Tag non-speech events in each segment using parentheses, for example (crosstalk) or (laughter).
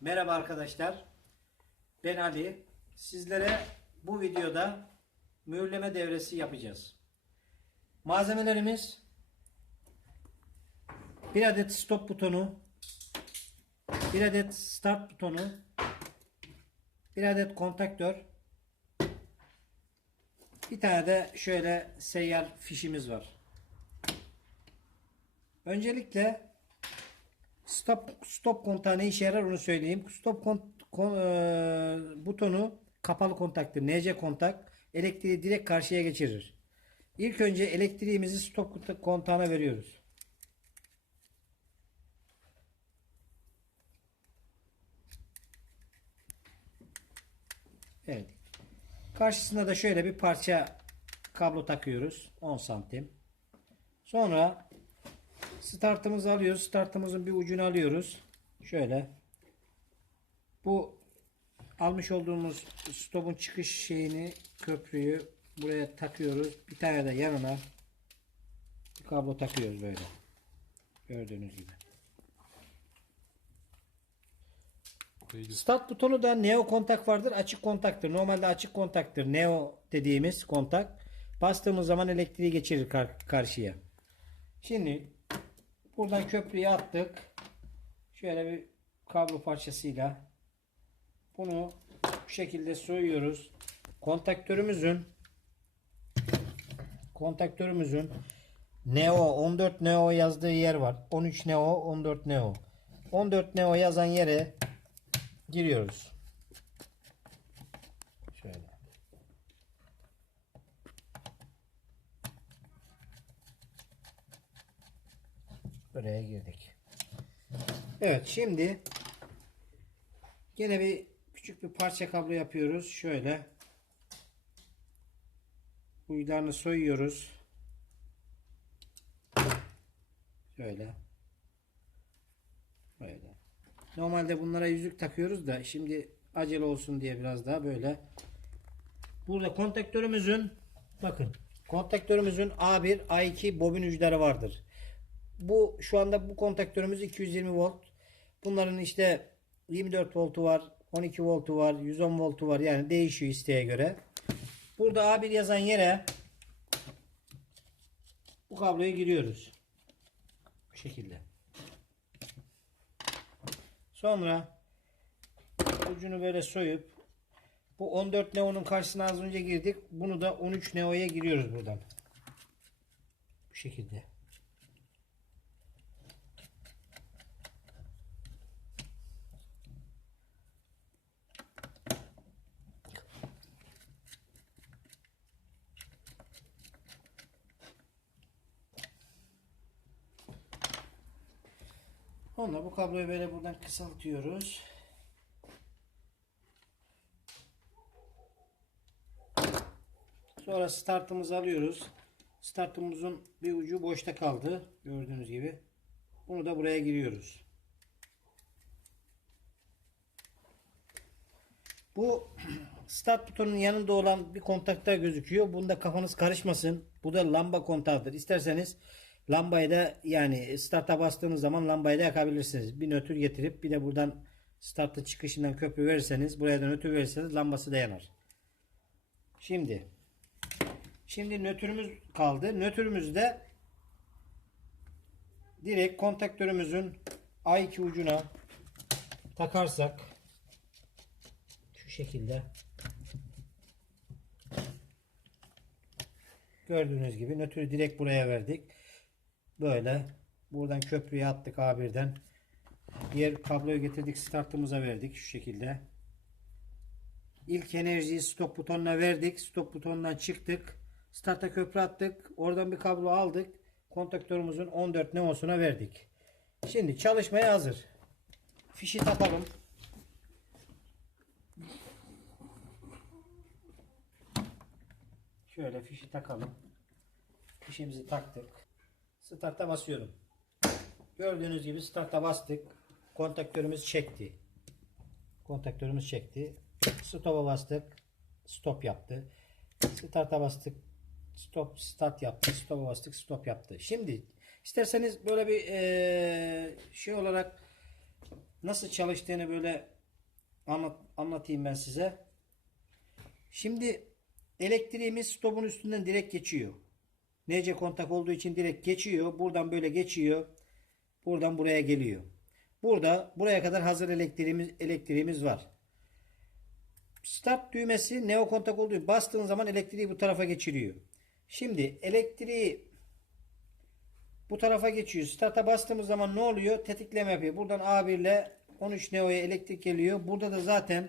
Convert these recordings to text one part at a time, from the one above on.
Merhaba arkadaşlar. Ben Ali. Sizlere bu videoda mühürleme devresi yapacağız. Malzemelerimiz bir adet stop butonu, bir adet start butonu, bir adet kontaktör, bir tane de şöyle seyyar fişimiz var. Öncelikle Stop stop kontağı ne işe yarar onu söyleyeyim. Stop kon, kon- e, butonu kapalı kontaktır. NC kontak elektriği direkt karşıya geçirir. İlk önce elektriğimizi stop kontağına veriyoruz. Evet. Karşısına da şöyle bir parça kablo takıyoruz. 10 santim. Sonra Startımızı alıyoruz. Startımızın bir ucunu alıyoruz. Şöyle. Bu almış olduğumuz stopun çıkış şeyini köprüyü buraya takıyoruz. Bir tane de yanına bir kablo takıyoruz böyle. Gördüğünüz gibi. Start butonu da neo kontak vardır. Açık kontaktır. Normalde açık kontaktır. Neo dediğimiz kontak. Bastığımız zaman elektriği geçirir kar- karşıya. Şimdi Buradan köprüye attık. Şöyle bir kablo parçasıyla bunu bu şekilde soyuyoruz. Kontaktörümüzün kontaktörümüzün Neo 14 Neo yazdığı yer var. 13 Neo 14 Neo. 14 Neo yazan yere giriyoruz. Şöyle. Buraya girdik. Evet şimdi gene bir küçük bir parça kablo yapıyoruz. Şöyle uylarını soyuyoruz. Şöyle. Böyle. Normalde bunlara yüzük takıyoruz da şimdi acele olsun diye biraz daha böyle. Burada kontaktörümüzün bakın kontaktörümüzün A1 A2 bobin uçları vardır. Bu şu anda bu kontaktörümüz 220 volt. Bunların işte 24 voltu var, 12 voltu var, 110 voltu var. Yani değişiyor isteğe göre. Burada A1 yazan yere bu kabloyu giriyoruz. Bu şekilde. Sonra ucunu böyle soyup bu 14 neonun karşısına az önce girdik. Bunu da 13 neoya giriyoruz buradan. Bu şekilde. Onunla bu kabloyu böyle buradan kısaltıyoruz. Sonra startımızı alıyoruz. Startımızın bir ucu boşta kaldı. Gördüğünüz gibi. Bunu da buraya giriyoruz. Bu (clears throat) start butonunun yanında olan bir kontakta gözüküyor. Bunda kafanız karışmasın. Bu da lamba kontağıdır. İsterseniz lambayı da yani start'a bastığınız zaman lambayı da yakabilirsiniz. Bir nötr getirip bir de buradan startı çıkışından köprü verirseniz buraya da nötr verirseniz lambası da yanar. Şimdi şimdi nötrümüz kaldı. Nötrümüzde direkt kontaktörümüzün A2 ucuna takarsak şu şekilde gördüğünüz gibi nötrü direkt buraya verdik. Böyle buradan köprüye attık A1'den. Diğer kabloyu getirdik startımıza verdik şu şekilde. İlk enerjiyi stop butonuna verdik. Stop butonundan çıktık. Start'a köprü attık. Oradan bir kablo aldık. Kontaktörümüzün 14 neosuna verdik. Şimdi çalışmaya hazır. Fişi takalım. Şöyle fişi takalım. Fişimizi taktık. Start'a basıyorum. Gördüğünüz gibi start'a bastık. Kontaktörümüz çekti. Kontaktörümüz çekti. Stop'a bastık. Stop yaptı. Start'a bastık. Stop start yaptı. Stop'a bastık. Stop yaptı. Şimdi isterseniz böyle bir eee, şey olarak nasıl çalıştığını böyle anlat, anlatayım ben size. Şimdi elektriğimiz stopun üstünden direkt geçiyor. NC kontak olduğu için direkt geçiyor. Buradan böyle geçiyor. Buradan buraya geliyor. Burada buraya kadar hazır elektriğimiz elektriğimiz var. Start düğmesi neo kontak olduğu bastığın zaman elektriği bu tarafa geçiriyor. Şimdi elektriği bu tarafa geçiyor. Start'a bastığımız zaman ne oluyor? Tetikleme yapıyor. Buradan A1 ile 13 neo'ya elektrik geliyor. Burada da zaten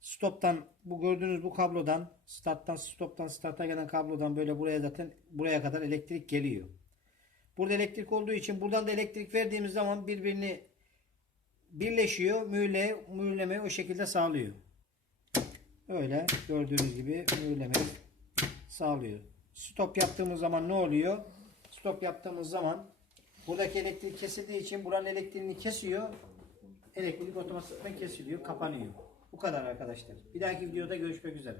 stoptan bu gördüğünüz bu kablodan starttan stoptan start'a gelen kablodan böyle buraya zaten buraya kadar elektrik geliyor. Burada elektrik olduğu için buradan da elektrik verdiğimiz zaman birbirini birleşiyor. Mühürle, mühürlemeyi o şekilde sağlıyor. Öyle gördüğünüz gibi mühürlemeyi sağlıyor. Stop yaptığımız zaman ne oluyor? Stop yaptığımız zaman buradaki elektrik kesildiği için buranın elektriğini kesiyor. Elektrik otomatikman kesiliyor, kapanıyor. Bu kadar arkadaşlar. Bir dahaki videoda görüşmek üzere.